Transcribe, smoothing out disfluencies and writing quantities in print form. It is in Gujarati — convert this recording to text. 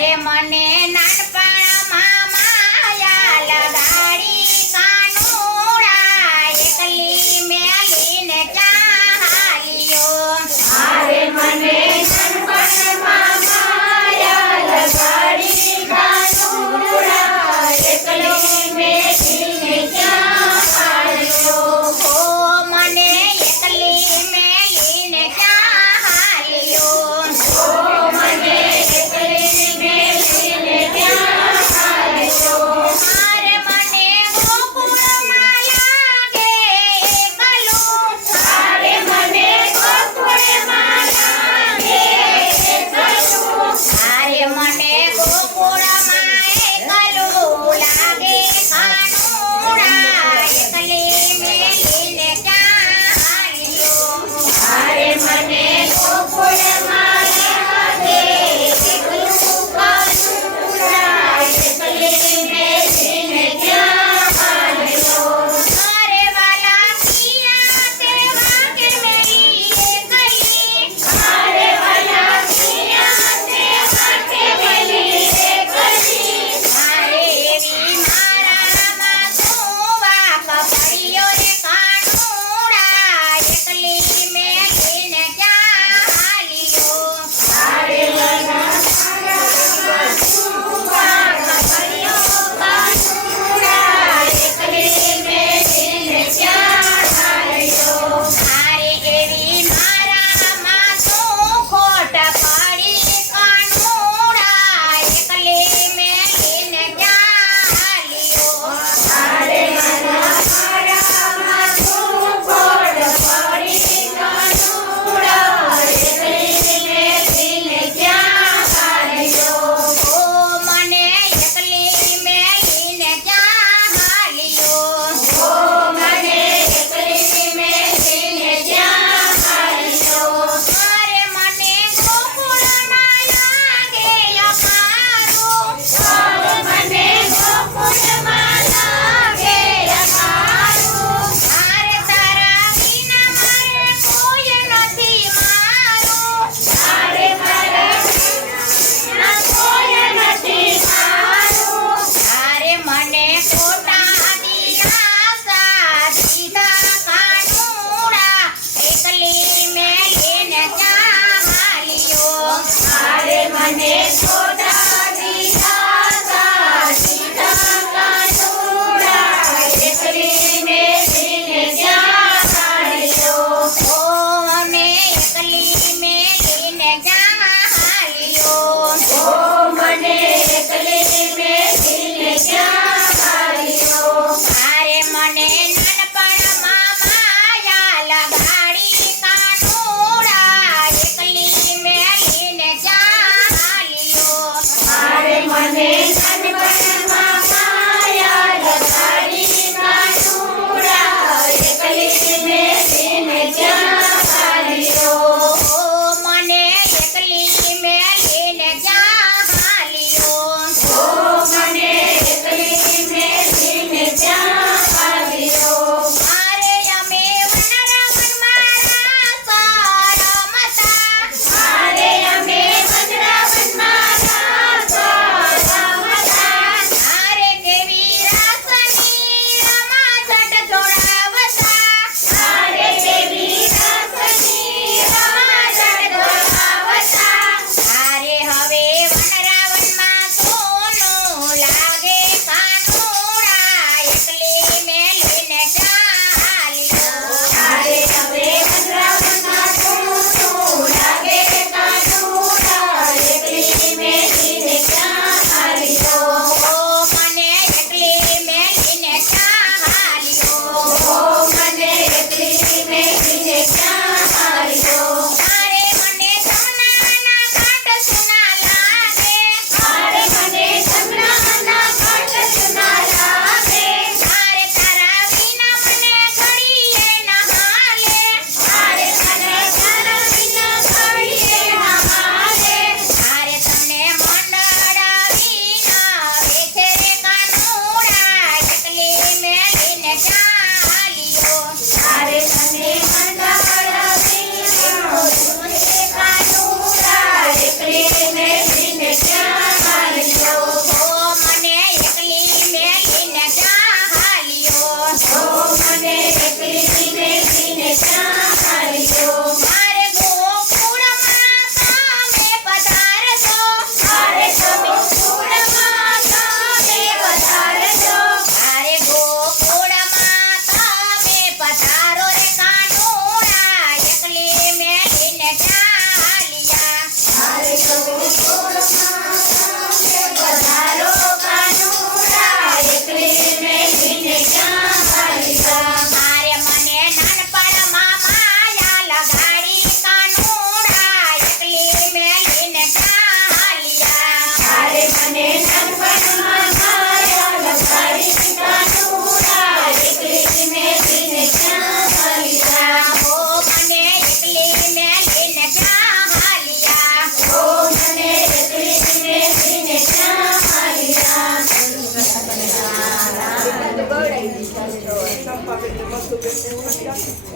અરે મને નાનપણમાં માયા લગાડી કાનુડા એકલી મેલીને ચાલ્યો. અરે મને નાનપણમાં માયા લગાડી કાનુડા એકલી મેલીને ચાલ્યો. ઓ મને એકલી મેલીને ચાલ્યો. મને એકલી મેલીને ચાલ્યો. અરે મને ગોકુળમાં લાગે એકલું. અરે મને ગોકુળમાં લાગે એકલું. અરે મને ગોકુળમાં એકલું લાગે કાનુડા એકલી મેલીને ચાલ્યો. અરે મને ગોકુળમાં લાગે એકલું કાનુડા એકલી મેલીને ચાલ્યો. અરે વાલા પિયા તે વાગે મેરી એકલી. અરે વાલા પિયા તે વાગે મેરી એકલી. અરે એવી મારામાં તું વાક પડ્યો રે કાનુડા એકલી મેલીને ચાલ્યો. અરે વાલા મારામાં તું વાક પડ્યો કાનુડા એકલી મેલીને ચાલ્યો. અરે એવી મારામાં તું ખોટ પડી કાનુડા એકલી મેલીને ચાલ્યો. અરે મારામાં તું ખોટ પડી કાનુડા એકલી મેલીને ચાલ્યો. ઓ મને એકલી મેલીને ચાલ્યો. ઓ મને એકલી મેલીને ચાલ્યો. અરે મને ગોકુળમાં લાગે અપારું. અરે મને ગોકુળમાં લાગે અપારું. અરે તારા વિના મારે કોઈ નથી મારું. અરે મારા વિના કોઈ નથી મારું. અરે મને ખોટા દિલાસા દીધા કાનુડા એકલી મેલીને ચાલ્યો. અરે મને ખોટા દિલાસા દીધા કાનુડા એકલી મેલીને ચાલ્યો. ઓ મને એકલી મેલીને ચાલ્યો. ઓ મને એકલી મેલીને ચાલ્યો. અરે મને નાનપણમાં માયા લગાડી કાનુડા એકલી મેલીને ચાલ્યો. અરે મને નાનપણમાં માયા લગાડી કાનુડા એકલી મેલીને ચાલ્યો. ઓ મને એકલી મેલીને ચાલ્યો. ગોળાઈ દીધા. ચંપાબેન ને મધુબેન ને એવું નથી આપતું?